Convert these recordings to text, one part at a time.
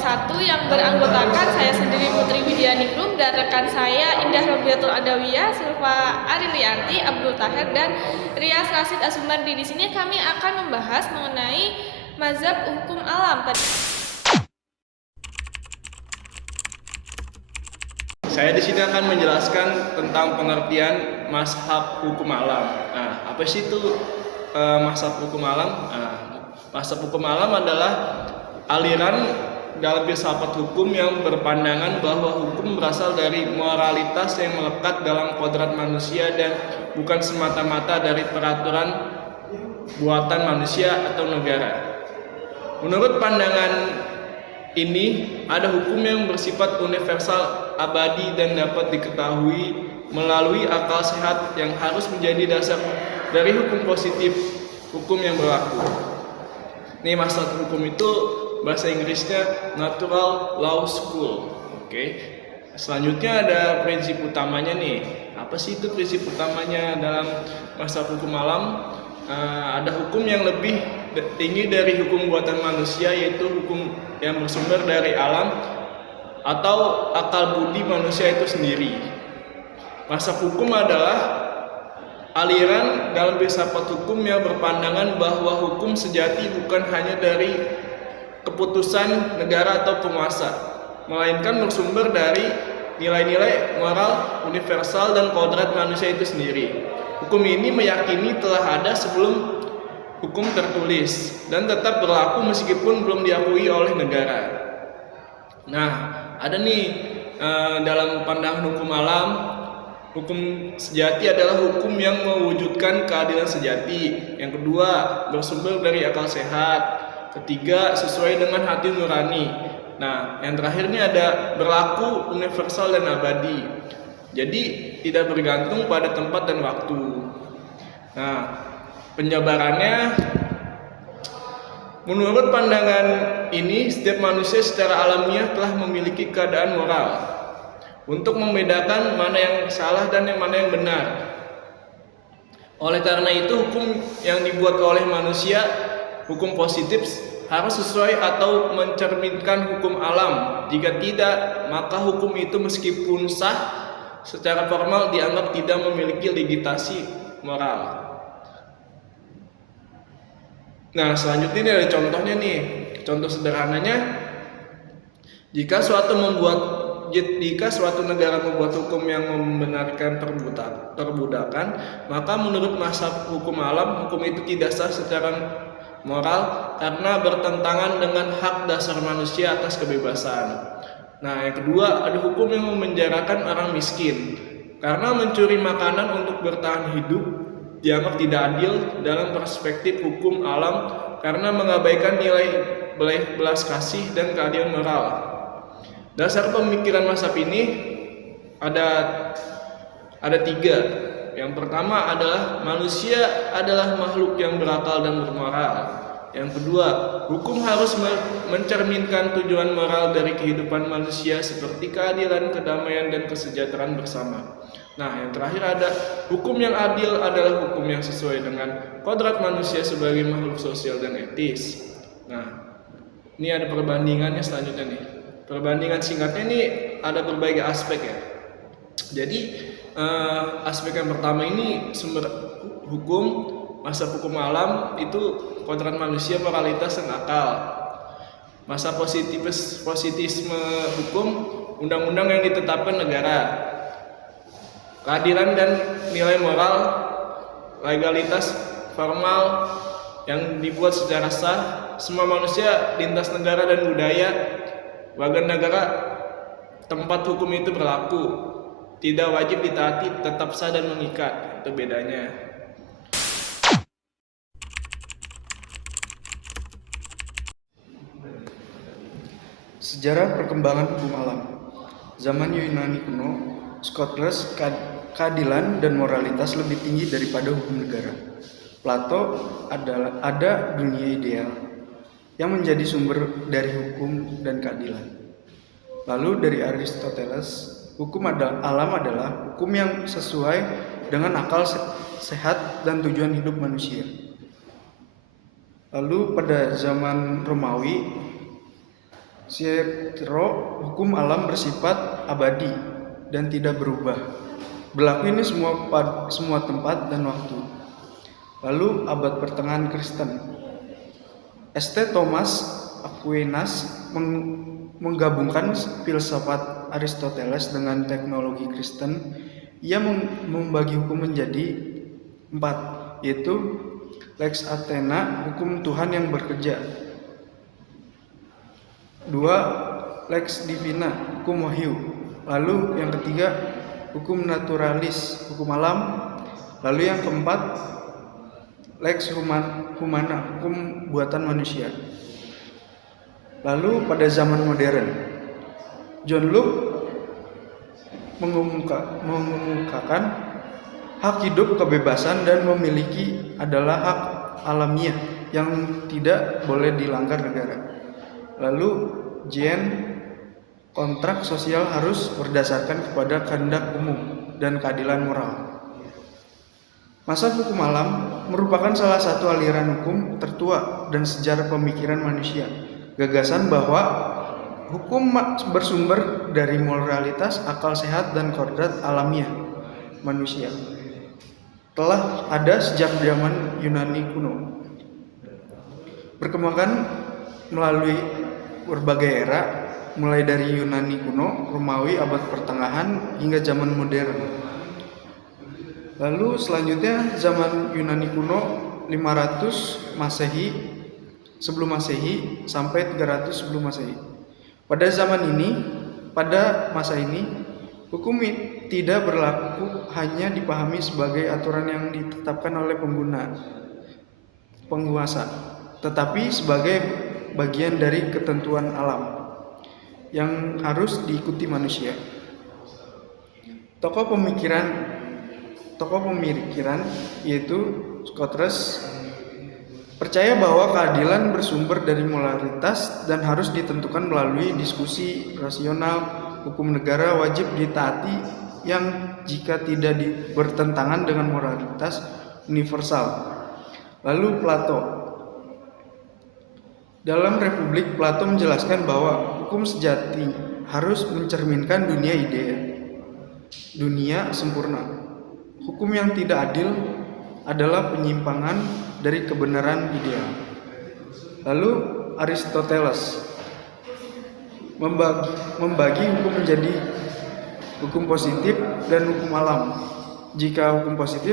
1 yang beranggotakan saya sendiri Putri Widianingrum dan rekan saya Indah Robiatul Adawiyah, Silva Arilianti, Abdul Tahir, dan Rias Rasid Asumardi. Di sini kami akan membahas mengenai mazhab hukum alam. Saya di sini akan menjelaskan tentang pengertian mazhab hukum alam. Nah, apa sih itu mazhab hukum alam? Mazhab hukum alam adalah aliran dalam filsafat hukum yang berpandangan bahwa hukum berasal dari moralitas yang melekat dalam kodrat manusia dan bukan semata-mata dari peraturan buatan manusia atau negara. Menurut pandangan ini, ada hukum yang bersifat universal, abadi, dan dapat diketahui melalui akal sehat yang harus menjadi dasar dari hukum positif, hukum yang berlaku. Nih, mazhab hukum itu bahasa Inggrisnya natural law school. Oke. Selanjutnya ada prinsip utamanya nih. Apa sih itu prinsip utamanya dalam mazhab hukum alam? Ada hukum yang lebih tinggi dari hukum buatan manusia, yaitu hukum yang bersumber dari alam atau akal budi manusia itu sendiri. Mazhab hukum adalah aliran dalam filsafat hukum yang berpandangan bahwa hukum sejati bukan hanya dari keputusan negara atau penguasa, melainkan bersumber dari nilai-nilai moral universal dan kodrat manusia itu sendiri. Hukum ini meyakini telah ada sebelum hukum tertulis dan tetap berlaku meskipun belum diakui oleh negara. Nah, ada nih dalam pandangan hukum alam, hukum sejati adalah hukum yang mewujudkan keadilan sejati. Yang kedua, bersumber dari akal sehat. Ketiga, sesuai dengan hati nurani. Nah, yang terakhir ini ada berlaku universal dan abadi. Jadi tidak bergantung pada tempat dan waktu. Nah, penjabarannya, menurut pandangan ini, setiap manusia secara alamiah telah memiliki keadaan moral untuk membedakan mana yang salah dan yang mana yang benar. Oleh karena itu, hukum yang dibuat oleh manusia, hukum positif, harus sesuai atau mencerminkan hukum alam. Jika tidak, maka hukum itu meskipun sah, secara formal dianggap tidak memiliki legitimasi moral. Nah, selanjutnya ini ada contohnya nih. Contoh sederhananya, jika suatu negara membuat hukum yang membenarkan perbudakan, maka menurut mazhab hukum alam, hukum itu tidak sah secara moral karena bertentangan dengan hak dasar manusia atas kebebasan. Nah, yang kedua, ada hukum yang memenjarakan orang miskin karena mencuri makanan untuk bertahan hidup dianggap tidak adil dalam perspektif hukum alam karena mengabaikan nilai belas kasih dan keadilan moral. Dasar pemikiran mazhab ini ada tiga. Yang pertama adalah manusia adalah makhluk yang berakal dan bermoral. Yang kedua, hukum harus mencerminkan tujuan moral dari kehidupan manusia seperti keadilan, kedamaian, dan kesejahteraan bersama. Nah, yang terakhir ada hukum yang adil adalah hukum yang sesuai dengan kodrat manusia sebagai makhluk sosial dan etis. Nah, ini ada perbandingannya selanjutnya nih. Perbandingan singkatnya ini ada berbagai aspek ya. Jadi aspek yang pertama ini sumber hukum, mazhab hukum alam itu kodrat manusia, moralitas, dan akal. Masa positisme hukum, undang-undang yang ditetapkan negara, keadilan dan nilai moral, legalitas formal yang dibuat secara sah, semua manusia lintas negara dan budaya, warga negara tempat hukum itu berlaku, tidak wajib ditaati, tetap sah dan mengikat. Itu bedanya. Sejarah perkembangan hukum alam. Zaman Yunani kuno, Skoteles, keadilan dan moralitas lebih tinggi daripada hukum negara. Plato ada dunia ideal yang menjadi sumber dari hukum dan keadilan. Lalu dari Aristoteles, hukum alam adalah hukum yang sesuai dengan akal sehat dan tujuan hidup manusia. Lalu pada zaman Romawi, Sietro, hukum alam bersifat abadi dan tidak berubah. Berlaku ini semua tempat dan waktu. Lalu abad pertengahan Kristen. St. Thomas Aquinas menggabungkan filsafat Aristoteles dengan teknologi Kristen. Ia membagi hukum menjadi 4, yaitu lex athena, hukum Tuhan yang bekerja. 2. Lex divina, hukum wahyu. Lalu yang ketiga, hukum naturalis, hukum alam. Lalu yang keempat, lex humana, hukum buatan manusia. Lalu pada zaman modern, John Locke mengemukakan hak hidup, kebebasan, dan memiliki adalah hak alamiah yang tidak boleh dilanggar negara. Lalu Jean, kontrak sosial harus berdasarkan kepada kehendak umum dan keadilan moral. Mazhab hukum alam merupakan salah satu aliran hukum tertua dan sejarah pemikiran manusia. Gagasan bahwa hukum bersumber dari moralitas, akal sehat, dan kodrat alamiah manusia telah ada sejak zaman Yunani kuno. Perkembangan melalui berbagai era, mulai dari Yunani kuno, Romawi, abad pertengahan, hingga zaman modern. Lalu selanjutnya zaman Yunani kuno 500 Masehi sebelum Masehi sampai 300 sebelum Masehi. Pada masa ini, hukum tidak berlaku hanya dipahami sebagai aturan yang ditetapkan oleh penguasa, tetapi sebagai bagian dari ketentuan alam yang harus diikuti manusia. Tokoh pemikiran yaitu Socrates percaya bahwa keadilan bersumber dari moralitas dan harus ditentukan melalui diskusi rasional. Hukum negara wajib ditaati yang jika tidak bertentangan dengan moralitas universal. Lalu Plato. Dalam Republik, Plato menjelaskan bahwa hukum sejati harus mencerminkan dunia ideal, dunia sempurna. Hukum yang tidak adil adalah penyimpangan dari kebenaran ideal. Lalu Aristoteles membagi hukum menjadi hukum positif dan hukum alam. Jika hukum positif,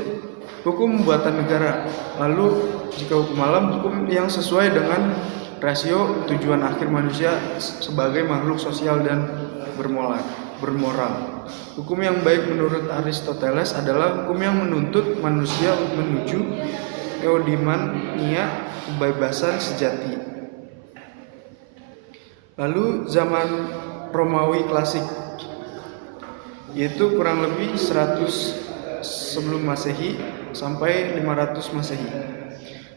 hukum buatan negara. Lalu jika hukum alam, hukum yang sesuai dengan rasio tujuan akhir manusia sebagai makhluk sosial dan bermoral. Hukum yang baik menurut Aristoteles adalah hukum yang menuntut manusia menuju eudaimonia, kebebasan sejati. Lalu zaman Romawi klasik, yaitu kurang lebih 100 sebelum Masehi sampai 500 Masehi.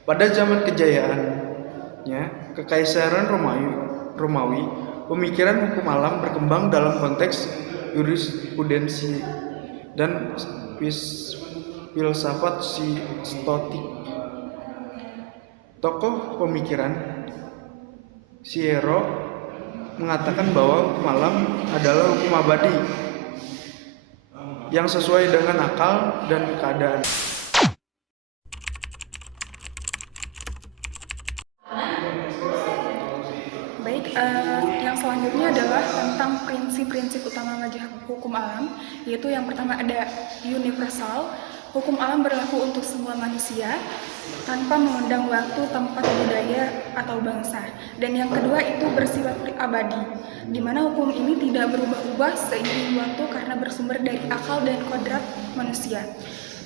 Pada zaman kejayaannya, Kekaisaran Romawi, pemikiran hukum alam berkembang dalam konteks jurisprudensi dan filsafat stoik. Tokoh pemikiran Cicero mengatakan bahwa hukum alam adalah hukum abadi yang sesuai dengan akal dan keadaan. Baik, yang selanjutnya adalah tentang prinsip-prinsip utama mazhab hukum alam, yaitu yang pertama ada universal. Hukum alam berlaku untuk semua manusia tanpa memandang waktu, tempat, budaya, atau bangsa. Dan yang kedua itu bersifat abadi, di mana hukum ini tidak berubah-ubah seiring waktu karena bersumber dari akal dan kodrat manusia.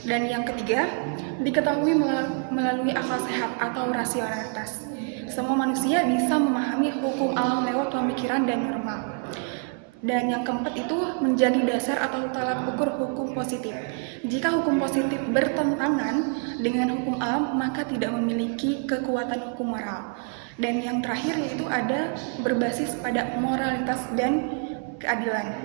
Dan yang ketiga, diketahui melalui akal sehat atau rasionalitas. Semua manusia bisa memahami hukum alam lewat pemikiran dan norma. Dan yang keempat itu menjadi dasar atau tolak ukur hukum positif. Jika hukum positif bertentangan dengan hukum alam, maka tidak memiliki kekuatan hukum moral. Dan yang terakhir yaitu ada berbasis pada moralitas dan keadilan,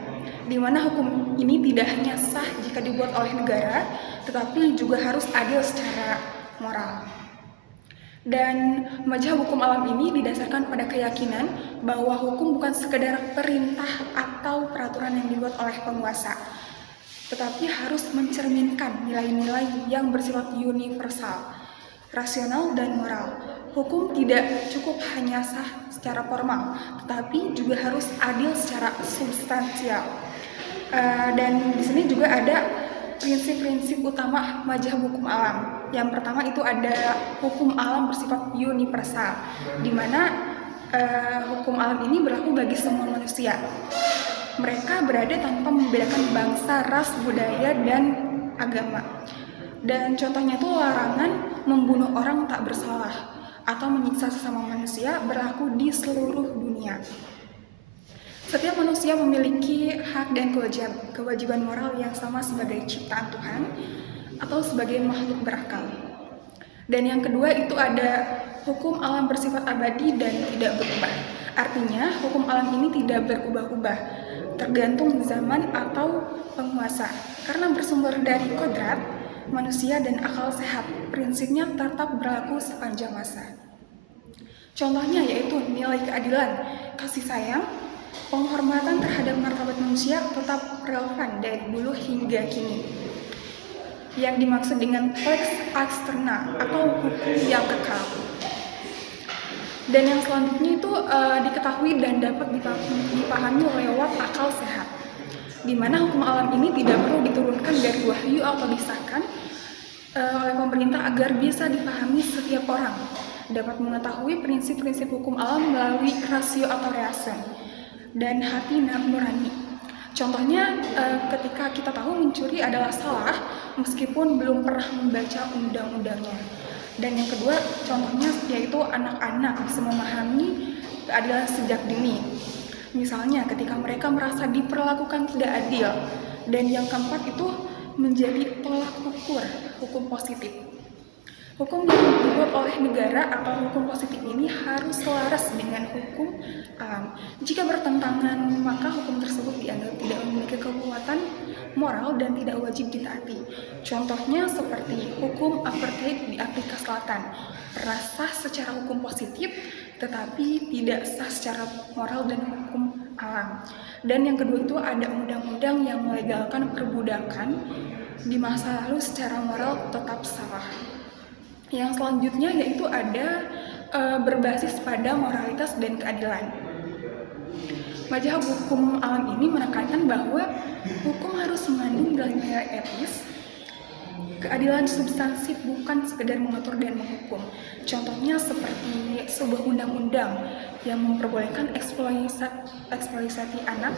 di mana hukum ini tidak hanya sah jika dibuat oleh negara, tetapi juga harus adil secara moral. Dan mazhab hukum alam ini didasarkan pada keyakinan bahwa hukum bukan sekedar perintah atau peraturan yang dibuat oleh penguasa, tetapi harus mencerminkan nilai-nilai yang bersifat universal, rasional, dan moral. Hukum tidak cukup hanya sah secara formal, tetapi juga harus adil secara substansial. Dan di sini juga ada prinsip-prinsip utama mazhab hukum alam. Yang pertama itu ada hukum alam bersifat universal, di mana hukum alam ini berlaku bagi semua manusia. Mereka berada tanpa membedakan bangsa, ras, budaya, dan agama. Dan contohnya itu larangan membunuh orang tak bersalah atau menyiksa sesama manusia berlaku di seluruh dunia. Setiap manusia memiliki hak dan kewajiban moral yang sama sebagai ciptaan Tuhan atau sebagai makhluk berakal. Dan yang kedua itu ada hukum alam bersifat abadi dan tidak berubah. Artinya hukum alam ini tidak berubah-ubah, tergantung zaman atau penguasa. Karena bersumber dari kodrat manusia dan akal sehat, prinsipnya tetap berlaku sepanjang masa. Contohnya yaitu nilai keadilan, kasih sayang, penghormatan terhadap martabat manusia tetap relevan dari dulu hingga kini. Yang dimaksud dengan lex externa atau hukum yang kekal. Dan yang selanjutnya itu diketahui dan dapat dipahami lewat akal sehat, di mana hukum alam ini tidak perlu diturunkan dari wahyu atau disahkan oleh pemerintah agar bisa dipahami setiap orang, dapat mengetahui prinsip-prinsip hukum alam melalui rasio atau reason dan hati nurani. Contohnya ketika kita tahu mencuri adalah salah meskipun belum pernah membaca undang-undangnya. Dan yang kedua contohnya yaitu anak-anak bisa memahami keadilan sejak dini. Misalnya ketika mereka merasa diperlakukan tidak adil. Dan yang keempat itu menjadi tolak ukur hukum positif. Hukum yang dibuat oleh negara atau hukum positif ini harus selaras dengan hukum alam. Jika bertentangan, maka hukum tersebut dianggap tidak memiliki kekuatan moral dan tidak wajib ditaati. Contohnya seperti hukum apartheid di Afrika Selatan, pernah sah secara hukum positif, tetapi tidak sah secara moral dan hukum alam. Dan yang kedua itu ada undang-undang yang melegalkan perbudakan di masa lalu secara moral tetap salah. Yang selanjutnya yaitu ada berbasis pada moralitas dan keadilan. Mazhab hukum alam ini menekankan bahwa hukum harus mengandung nilai-nilai etis, keadilan substansif, bukan sekedar mengatur dan menghukum. Contohnya seperti sebuah undang-undang yang memperbolehkan eksploitasi anak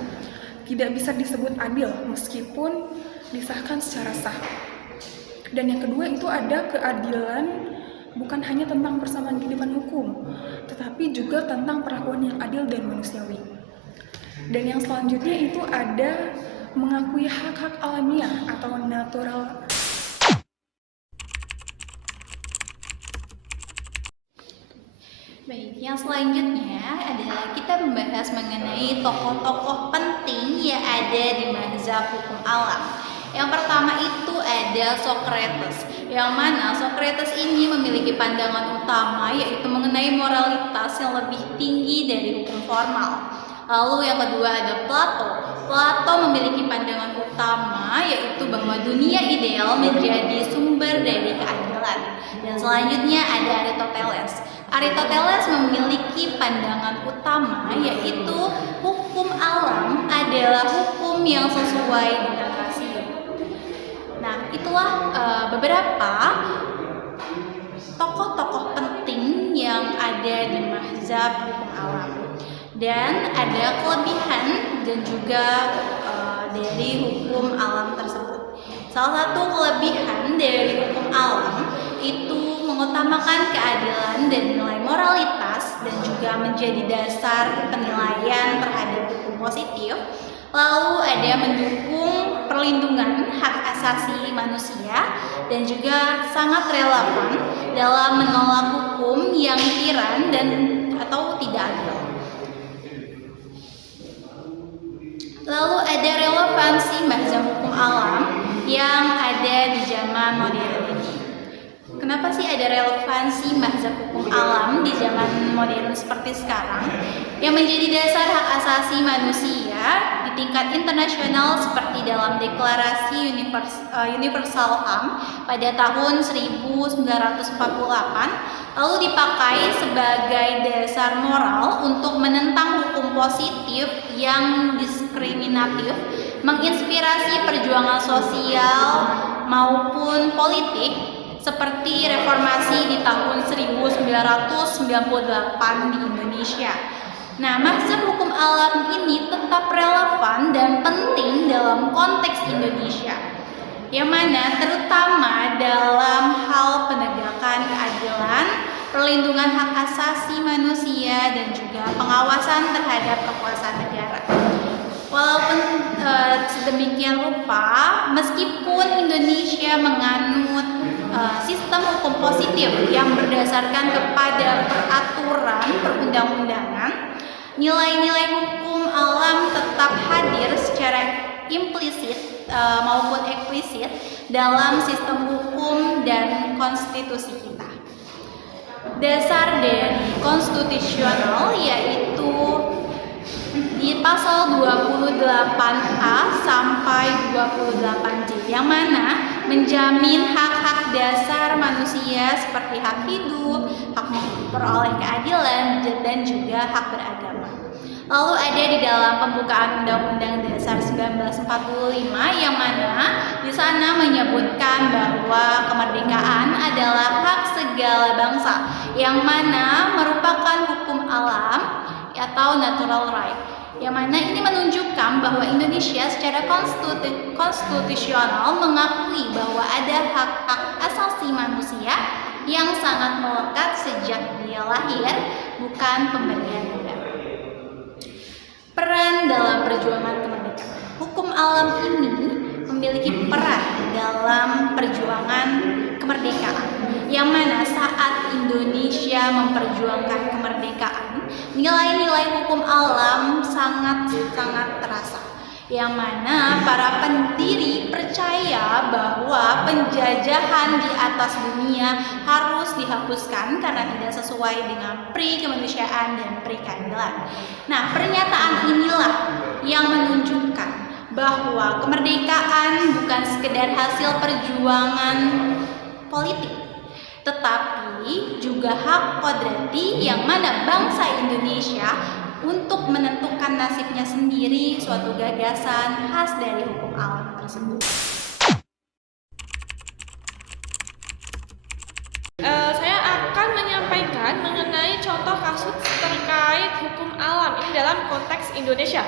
tidak bisa disebut adil meskipun disahkan secara sah. Dan yang kedua itu ada keadilan bukan hanya tentang persamaan kehidupan hukum, tetapi juga tentang perlakuan yang adil dan manusiawi. Dan yang selanjutnya itu ada mengakui hak-hak alamiah atau natural. Baik, yang selanjutnya adalah kita membahas mengenai tokoh-tokoh penting yang ada di mazhab hukum alam. Yang pertama itu ada Socrates, yang mana Socrates ini memiliki pandangan utama yaitu mengenai moralitas yang lebih tinggi dari hukum formal. Lalu yang kedua ada Plato. Plato memiliki pandangan utama yaitu bahwa dunia ideal menjadi sumber dari keadilan. Dan selanjutnya ada Aristoteles. Aristoteles memiliki pandangan utama yaitu hukum alam adalah hukum yang sesuai dengan rasio. Nah, itulah beberapa tokoh-tokoh penting yang ada di mazhab hukum alam. Dan ada kelebihan dan juga dari hukum alam tersebut. Salah satu kelebihan dari hukum alam itu mengutamakan keadilan dan nilai moralitas dan juga menjadi dasar penilaian terhadap hukum positif. Lalu ada mendukung perlindungan hak asasi manusia dan juga sangat relevan dalam menolak hukum yang tiran dan atau tidak adil. Lalu ada relevansi mazhab hukum alam yang ada di zaman modern ini. Kenapa sih ada relevansi mazhab hukum alam di zaman modern seperti sekarang yang menjadi dasar hak asasi manusia di tingkat internasional seperti dalam Deklarasi Universal HAM pada tahun 1948, lalu dipakai sebagai dasar moral untuk menentang hukum positif yang diskriminatif, menginspirasi perjuangan sosial maupun politik seperti reformasi di tahun 1998 di Indonesia. Nah, mazhab hukum alam ini tetap relevan dan penting dalam konteks Indonesia, yang mana terutama dalam hal penegakan keadilan, perlindungan hak asasi manusia, dan juga pengawasan terhadap kekuasaan negara. Walaupun sedemikian rupa, meskipun Indonesia menganut sistem hukum positif yang berdasarkan kepada peraturan perundang-undangan, nilai-nilai hukum alam tetap hadir secara implisit maupun eksplisit dalam sistem hukum dan konstitusi kita. Dasar dari konstitusional yaitu di pasal 28A sampai 28J, yang mana menjamin hak-hak dasar manusia seperti hak hidup, hak memperoleh keadilan, dan juga hak beragama. Lalu ada di dalam pembukaan Undang-Undang Dasar 1945 yang mana di sana menyebutkan bahwa kemerdekaan adalah hak segala bangsa, yang mana merupakan hukum alam atau natural right, yang mana ini menunjukkan bahwa Indonesia secara konstitusional mengakui bahwa ada hak-hak asasi manusia yang sangat melekat sejak dia lahir, bukan pemberian negara. Peran dalam perjuangan kemerdekaan. Hukum alam ini memiliki peran dalam perjuangan kemerdekaan, yang mana saat Indonesia memperjuangkan kemerdekaan, nilai-nilai hukum alam sangat-sangat terasa, yang mana para pendiri percaya bahwa penjajahan di atas dunia harus dihapuskan karena tidak sesuai dengan pri kemanusiaan dan pri keadilan. Nah, pernyataan inilah yang menunjukkan bahwa kemerdekaan bukan sekedar hasil perjuangan politik, tetapi juga hak kodrati yang mana bangsa Indonesia untuk menentukan nasibnya sendiri, suatu gagasan khas dari hukum alam tersebut. Saya akan menyampaikan mengenai contoh kasus terkait hukum alam ini dalam konteks Indonesia.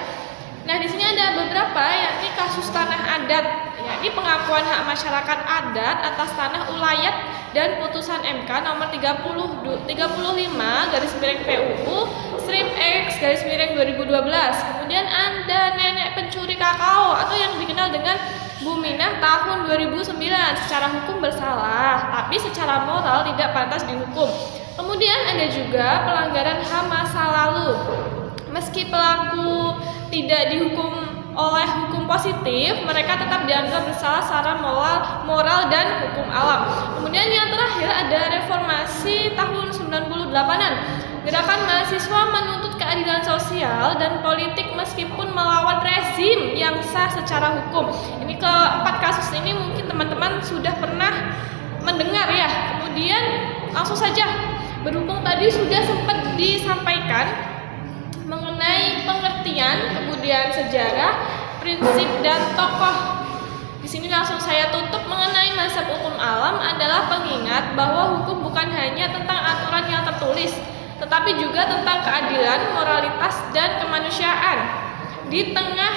Nah, di sini ada beberapa, yakni kasus tanah adat, yakni pengakuan hak masyarakat adat atas tanah ulayat dan putusan MK nomor 35/PUU strip X /2012. Kemudian ada nenek pencuri kakao atau yang dikenal dengan Bu Minah tahun 2009, secara hukum bersalah, tapi secara moral tidak pantas dihukum. Kemudian ada juga pelanggaran HAM masa lalu. Meski pelaku tidak dihukum oleh hukum positif, mereka tetap dianggap bersalah secara moral dan hukum alam. Kemudian yang terakhir ada reformasi tahun 98-an. Gerakan mahasiswa menuntut keadilan sosial dan politik meskipun melawan rezim yang sah secara hukum. Ini keempat kasus ini mungkin teman-teman sudah pernah mendengar ya. Kemudian langsung saja, berhubung tadi sudah sempat disampaikan mengenai pengertian, kemudian sejarah, prinsip, dan tokoh. Di sini langsung saya tutup mengenai mazhab hukum alam adalah pengingat bahwa hukum bukan hanya tentang aturan yang tertulis, tetapi juga tentang keadilan, moralitas, dan kemanusiaan. Di tengah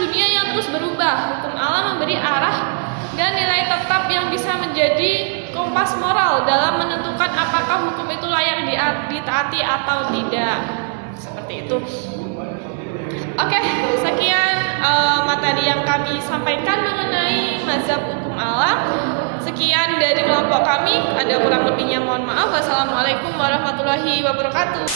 dunia yang terus berubah, hukum alam memberi arah dan nilai tetap yang bisa menjadi kompas moral dalam menentukan apakah hukum itu layak ditaati atau tidak. Seperti itu. Oke, sekian materi yang kami sampaikan mengenai mazhab hukum alam. Sekian dari kelompok kami. Ada kurang lebihnya mohon maaf. Wassalamualaikum warahmatullahi wabarakatuh.